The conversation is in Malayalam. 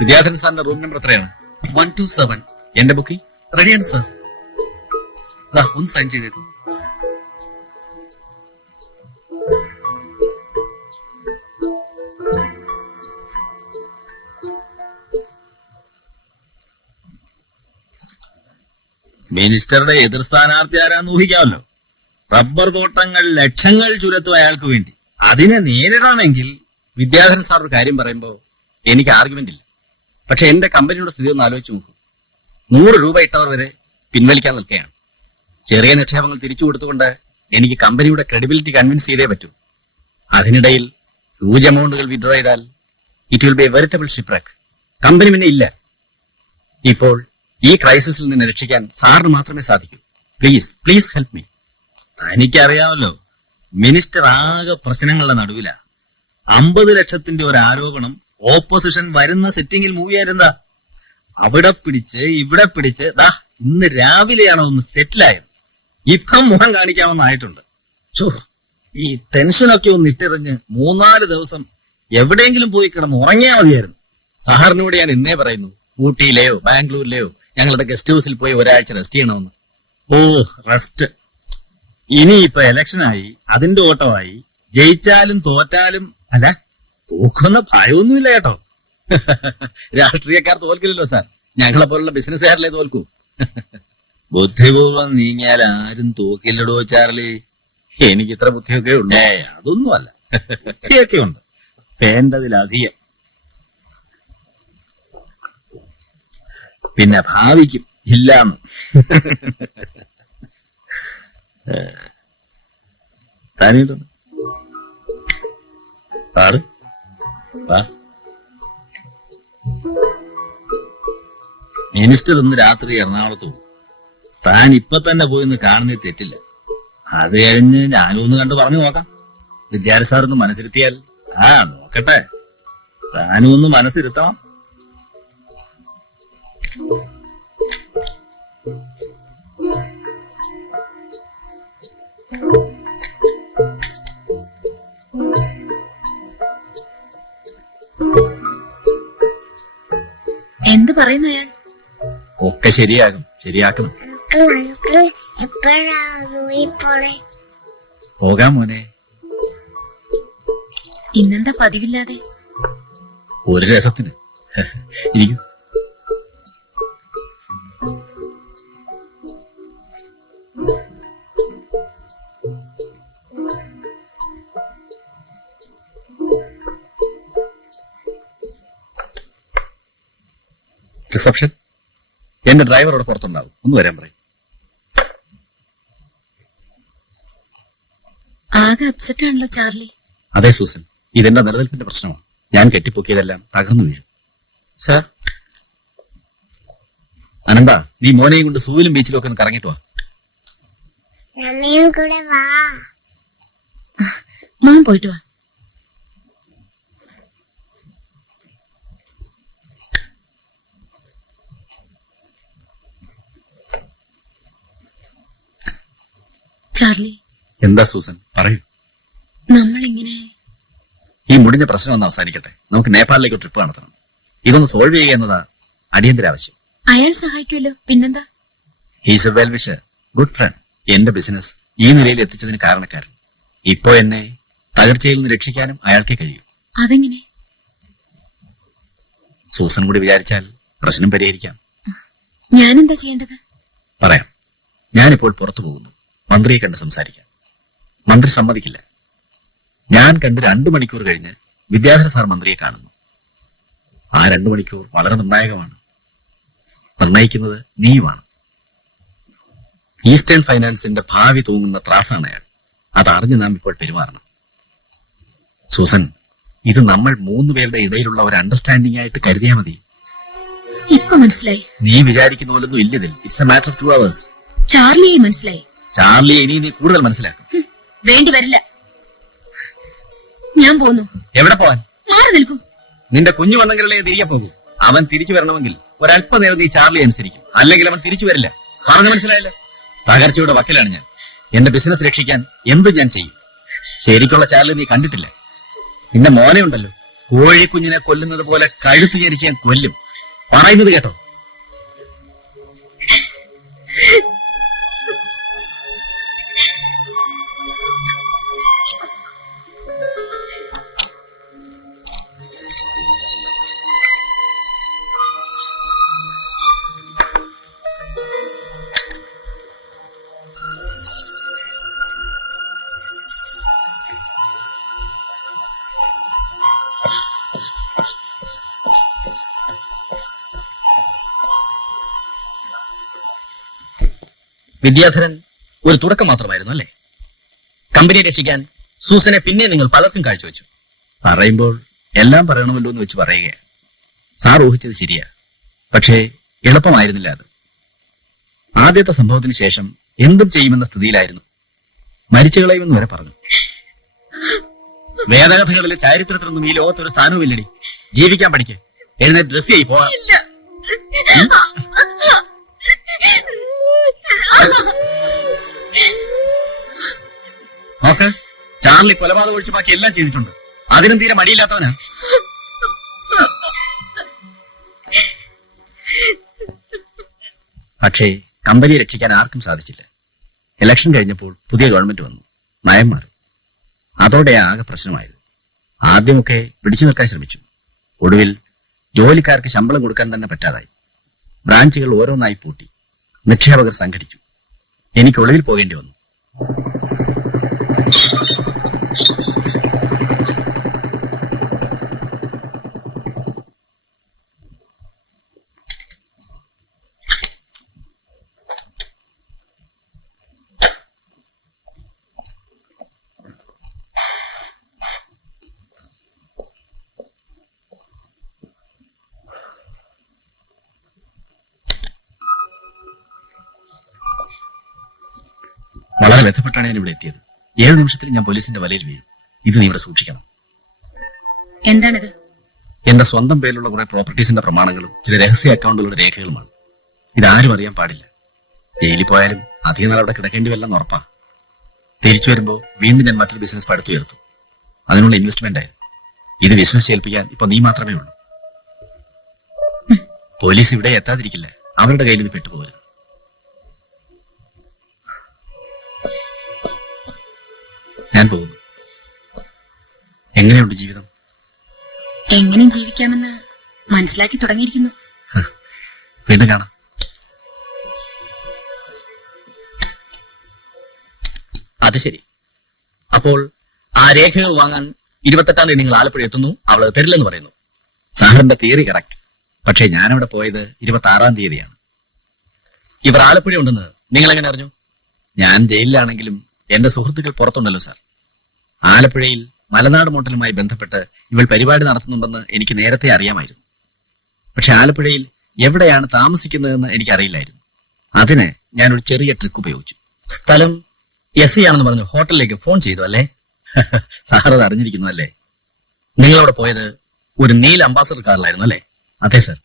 വിദ്യാധരൻ സാറിന്റെ റൂം നമ്പർ എത്രയാണ്? 127. എന്റെ ബുക്കിംഗ് റെഡിയാണ് സർ. ഒന്ന് സൈൻ ചെയ്തേക്കും. മിനിസ്റ്ററുടെ എതിർ സ്ഥാനാർത്ഥി ആരാന്ന് ഊഹിക്കാമല്ലോ. റബ്ബർ തോട്ടങ്ങൾ ലക്ഷങ്ങൾ ചുരത്തും അയാൾക്ക് വേണ്ടി. അതിനെ നേരിടണമെങ്കിൽ വിദ്യാധരൻ സാർ ഒരു കാര്യം പറയുമ്പോ എനിക്ക് ആർഗ്യുമെന്റ് ഇല്ല. പക്ഷെ എന്റെ കമ്പനിയുടെ സ്ഥിതി ഒന്ന് ആലോചിച്ച് നോക്കൂ. 100 രൂപ ഇട്ടവർ വരെ പിൻവലിക്കാൻ നിൽക്കുകയാണ്. ചെറിയ നിക്ഷേപങ്ങൾ തിരിച്ചു കൊടുത്തുകൊണ്ട് എനിക്ക് കമ്പനിയുടെ ക്രെഡിബിലിറ്റി കൺവിൻസ് ചെയ്തേ പറ്റൂ. അതിനിടയിൽ ഹ്യൂജ് എമൗണ്ടുകൾ വിഡ്രോ ചെയ്താൽ it will be a veritable shipwreck. Company പിന്നെ ഇല്ല. ഇപ്പോൾ ഈ ക്രൈസിസിൽ നിന്ന് രക്ഷിക്കാൻ സാറിന് മാത്രമേ സാധിക്കൂ. Please help me. എനിക്കറിയാമല്ലോ, മിനിസ്റ്റർ ആകെ പ്രശ്നങ്ങളുടെ നടുവില. 50 ലക്ഷത്തിന്റെ ഒരു ആരോപണം ഓപ്പോസിഷൻ വരുന്ന സിറ്റിംഗിൽ മൂവ് ചെയ്യായിരുന്നാ. അവിടെ പിടിച്ച് ഇവിടെ പിടിച്ച് ഇന്ന് രാവിലെയാണോ ഒന്ന് സെറ്റിലായത്. ഇപ്പം മുഖം കാണിക്കാമെന്നായിട്ടുണ്ട്. ഈ ടെൻഷനൊക്കെ ഒന്ന് ഇട്ടെറിഞ്ഞ് 3-4 ദിവസം എവിടെയെങ്കിലും പോയി കിടന്ന് ഉറങ്ങിയാൽ മതിയായിരുന്നു. സാറിനോട് ഞാൻ ഇന്നേ പറയുന്നു, ഊട്ടിയിലെയോ ബാംഗ്ലൂരിലെയോ ഞങ്ങളുടെ ഗസ്റ്റ് ഹൗസിൽ പോയി ഒരാഴ്ച റെസ്റ്റ് ചെയ്യണമെന്ന്. റെസ്റ്റ്. ഇനിയിപ്പൊ ഇലക്ഷനായി, അതിന്റെ ഓട്ടമായി. ജയിച്ചാലും തോറ്റാലും അല്ല, തോക്കുന്ന ഭയമൊന്നുമില്ല കേട്ടോ. രാഷ്ട്രീയക്കാർ തോൽക്കില്ലല്ലോ സാർ, ഞങ്ങളെ പോലുള്ള ബിസിനസ്സുകാരിലെ തോൽക്കൂ. ബുദ്ധിപൂർവ്വം നീങ്ങിയാൽ ആരും തോക്കില്ലടോ ചാർലി. എനിക്ക് ഇത്ര ബുദ്ധിയൊക്കെ ഉണ്ടേ? അതൊന്നുമല്ല, ബുദ്ധിയൊക്കെ ഉണ്ട്, വേണ്ടതിലധികം. പിന്നെ ഭാവിക്കും ഇല്ലാന്ന്. താനിട്ടുണ്ട് മിനിസ്റ്റർ ഇന്ന് രാത്രി എറണാകുളത്ത് പോകും. താൻ ഇപ്പൊ തന്നെ പോയിന്ന് കാണുന്നത് തെറ്റില്ല. അത് കഴിഞ്ഞ് ഞാനും ഒന്ന് കണ്ടു പറഞ്ഞു നോക്കാം. വിദ്യാർത്ഥി സാർ ഒന്ന് മനസ്സിരുത്തിയാൽ. നോക്കട്ടെ, താനും ഒന്ന് മനസ്സിരുത്തണം. എന്ത് പറയുന്നു അയാൾ? ഒക്കെ ശരിയാകും, ശരിയാക്കണം. പോകാം മോനെ. ഇന്നെന്താ പതിവില്ലാതെ? ഒരു രസത്തിന് ഇരിക്കും. റിസപ്ഷൻ. എന്റെ ഡ്രൈവറോട് പുറത്തുണ്ടാവും, ഒന്ന് വരാൻ പറയും. ആകെ അപ്സെറ്റ് ആണല്ലോ ചാർലി. അതെ സൂസൻ, ഇതെന്റെ നിലനിൽപ്പിന്റെ പ്രശ്നമാണ്. ഞാൻ കെട്ടിപ്പൊക്കിയതെല്ലാം തകർന്നു വീഴും. സാർ. അനന്ത, നീ മോനെയും കൊണ്ട് സൂവിലും ബീച്ചിലും ഒക്കെ ഒന്ന് കറങ്ങിട്ട് വാ. മോൻ പോയിട്ട് വാ. ചാർലി. എന്താ സൂസൻ, പറയൂ. നമ്മളിങ്ങനെ ഈ മുടിഞ്ഞ പ്രശ്നം ഒന്ന് അവസാനിക്കട്ടെ. നമുക്ക് നേപ്പാളിലേക്ക് ട്രിപ്പ് നടത്തണം. ഇതൊന്ന് സോൾവ് ചെയ്യുക എന്നതാ അടിയന്തര ആവശ്യം. അയാൾ സഹായിക്കുമല്ലോ, പിന്നെന്താ. He's A well wisher, good friend. എന്റെ ബിസിനസ് ഈ നിലയിൽ എത്തിച്ചതിന് കാരണക്കാരൻ. ഇപ്പോ എന്നെ തകർച്ചയിൽ നിന്ന് രക്ഷിക്കാനും അയാൾക്കേ കഴിയൂ. അതെങ്ങനെ? സൂസൻ കൂടി വിചാരിച്ചാൽ പ്രശ്നം പരിഹരിക്കാം. ഞാനെന്താ ചെയ്യേണ്ടത്? പറയാം. ഞാനിപ്പോൾ പുറത്തു പോകുന്നു. മന്ത്രിയെ കണ്ട് സംസാരിക്കാം. മന്ത്രി സമ്മതിക്കില്ല. ഞാൻ കണ്ട് 2 മണിക്കൂർ കഴിഞ്ഞ് വിദ്യാധര സാർ മന്ത്രിയെ കാണുന്നു. ആ 2 മണിക്കൂർ വളരെ നിർണായകമാണ്. നിർണയിക്കുന്നത് നീയുമാണ്. ഈസ്റ്റേൺ ഫൈനാൻസിന്റെ ഭാവി തൂങ്ങുന്ന ത്രാസാണ് അയാൾ. അതറിഞ്ഞ് നാം ഇപ്പോൾ പെരുമാറണം. സൂസൻ, ഇത് നമ്മൾ 3 പേരുടെ ഇടയിലുള്ള ഒരു അണ്ടർസ്റ്റാൻഡിംഗ് ആയിട്ട് കരുതിയാൽ മതി. ഇപ്പൊ മനസ്സിലായി. നീ വിചാരിക്കുന്ന പോലൊന്നും ഇല്ലതിൽ. It's a matter of 2 hours. ചാർലിയെ മനസ്സിലായി. ചാർലിയെ ഇനി നീ കൂടുതൽ മനസ്സിലാക്കും. വേണ്ടി വരില്ല. ഞാൻ പോന്നു. എവിടെ പോവാൻ? മാറി നിൽക്കൂ. നിന്റെ കുഞ്ഞു വന്നെങ്കിലേ തിരികെ പോകൂ. അവൻ തിരിച്ചു വരണമെങ്കിൽ ഒരല്പനേരം നീ ചാർലി അനുസരിക്കും. അല്ലെങ്കിൽ അവൻ തിരിച്ചു വരില്ല. പറഞ്ഞു മനസ്സിലായല്ലോ. തകർച്ചയുടെ വക്കിലാണ് ഞാൻ. എന്റെ ബിസിനസ് രക്ഷിക്കാൻ എന്തും ഞാൻ ചെയ്യും. ശരിക്കുള്ള ചാർലി നീ കണ്ടിട്ടില്ല. നിന്റെ മോനെ ഉണ്ടല്ലോ, കോഴിക്കുഞ്ഞിനെ കൊല്ലുന്നത് പോലെ കഴുത്ത് ഞെരിച്ച് ഞാൻ കൊല്ലും. പറയുന്നത് കേട്ടോ. വിദ്യാധരൻ ഒരു തുടക്കം മാത്രമായിരുന്നു അല്ലേ? കമ്പനിയെ രക്ഷിക്കാൻ സൂസനെ പിന്നെ നിങ്ങൾ പലർക്കും കാഴ്ചവെച്ചു. പറയുമ്പോൾ എല്ലാം പറയണമല്ലോ എന്ന് വെച്ച് പറയുകയാണ്. സാർ ഊഹിച്ചത് ശരിയാ, പക്ഷേ എളുപ്പമായിരുന്നില്ല അത്. ആദ്യത്തെ സംഭവത്തിന് ശേഷം എന്തും ചെയ്യുമെന്ന സ്ഥിതിയിലായിരുന്നു. മരിച്ചു കളയുമെന്ന് വരെ പറഞ്ഞു. വേദകഥകളിലെ ചാരിത്രത്തിനൊന്നും ഈ ലോകത്തൊരു സ്ഥാനവുമില്ലടി. ജീവിക്കാൻ പഠിക്ക്. എഴുന്നേറ്റ് ഡ്രസ് ചെയ്യി പോവാ. നോക്ക്, ചാർലി കൊലപാതകം ഒഴിച്ച് ബാക്കി എല്ലാം ചെയ്തിട്ടുണ്ട്. അതിനും തീരെ മടിയില്ലാത്തവനാ. പക്ഷേ കമ്പനിയെ രക്ഷിക്കാൻ ആർക്കും സാധിച്ചില്ല. ഇലക്ഷൻ കഴിഞ്ഞപ്പോൾ പുതിയ ഗവൺമെന്റ് വന്നു. നയം മാറി. അതോടെ ആകെ പ്രശ്നമായത്. ആദ്യമൊക്കെ പിടിച്ചു നിൽക്കാൻ ശ്രമിച്ചു. ഒടുവിൽ ജോലിക്കാർക്ക് ശമ്പളം കൊടുക്കാൻ തന്നെ പറ്റാതായി. ബ്രാഞ്ചുകൾ ഓരോന്നായി പൂട്ടി. നിക്ഷേപകർ സംഘടിച്ചു. എനിക്ക് ഒളിവിൽ പോകേണ്ടി വന്നു. വളരെ ബന്ധപ്പെട്ടാണ് ഞാൻ ഇവിടെ എത്തിയത്. 7 നിമിഷത്തിൽ ഞാൻ പോലീസിന്റെ വലയിൽ വീഴും. ഇത് നീ ഇവിടെ സൂക്ഷിക്കണം. എന്താണിത്? എന്റെ സ്വന്തം പേരിലുള്ള കുറെ പ്രോപ്പർട്ടീസിന്റെ പ്രമാണങ്ങളും ചില രഹസ്യ അക്കൗണ്ടുകളുടെ രേഖകളുമാണ്. ഇതാരും അറിയാൻ പാടില്ല. ജയിലിൽ പോയാലും അധികം നാൾ അവിടെ കിടക്കേണ്ടി വല്ലെന്ന് ഉറപ്പാ. തിരിച്ചു വരുമ്പോ വീണ്ടും ഞാൻ മറ്റൊരു ബിസിനസ് പടുത്തുയർത്തു. അതിനുള്ള ഇൻവെസ്റ്റ്മെന്റ് ആയിരുന്നു. ഇത് വിശ്വസിച്ചേൽപ്പിക്കാൻ ഇപ്പൊ നീ മാത്രമേ ഉള്ളൂ. പോലീസ് ഇവിടെ എത്താതിരിക്കില്ല. അവരുടെ കയ്യിൽ ഇത് പെട്ടുപോകരുത്. ഞാൻ പോകുന്നു. എങ്ങനെയുണ്ട് ജീവിതം? എങ്ങനെ ജീവിക്കാമെന്ന് മനസ്സിലാക്കി തുടങ്ങിയിരിക്കുന്നു. വീണ്ടും കാണാം. അത് ശരി. അപ്പോൾ ആ രേഖകൾ വാങ്ങാൻ 28-ാം തീയതി നിങ്ങൾ ആലപ്പുഴ എത്തുന്നു. അവൾ തരില്ലെന്ന് പറയുന്നു. സാറിന്റെ തിയറി കറക്റ്റ്. പക്ഷെ ഞാനവിടെ പോയത് 26-ാം തീയതിയാണ്. ഇവർ ആലപ്പുഴ ഉണ്ടെന്ന് നിങ്ങൾ എങ്ങനെ അറിഞ്ഞു? ഞാൻ ജയിലിലാണെങ്കിലും എന്റെ സുഹൃത്തുക്കൾ പുറത്തുണ്ടല്ലോ സാർ. ആലപ്പുഴയിൽ മലനാട് മോട്ടലുമായി ബന്ധപ്പെട്ട് ഇവൾ പരിപാടി നടത്തുന്നുണ്ടെന്ന് എനിക്ക് നേരത്തെ അറിയാമായിരുന്നു. പക്ഷെ ആലപ്പുഴയിൽ എവിടെയാണ് താമസിക്കുന്നതെന്ന് എനിക്കറിയില്ലായിരുന്നു. അതിന് ഞാനൊരു ചെറിയ ട്രിക്ക് ഉപയോഗിച്ചു. സ്ഥലം SC ആണെന്ന് പറഞ്ഞു ഹോട്ടലിലേക്ക് ഫോൺ ചെയ്തു അല്ലേ? സാർ അത് അറിഞ്ഞിരിക്കുന്നു അല്ലേ? നിങ്ങളവിടെ പോയത് ഒരു നീൽ അംബാസഡർ കാറിലായിരുന്നു അല്ലേ? അതെ സാർ.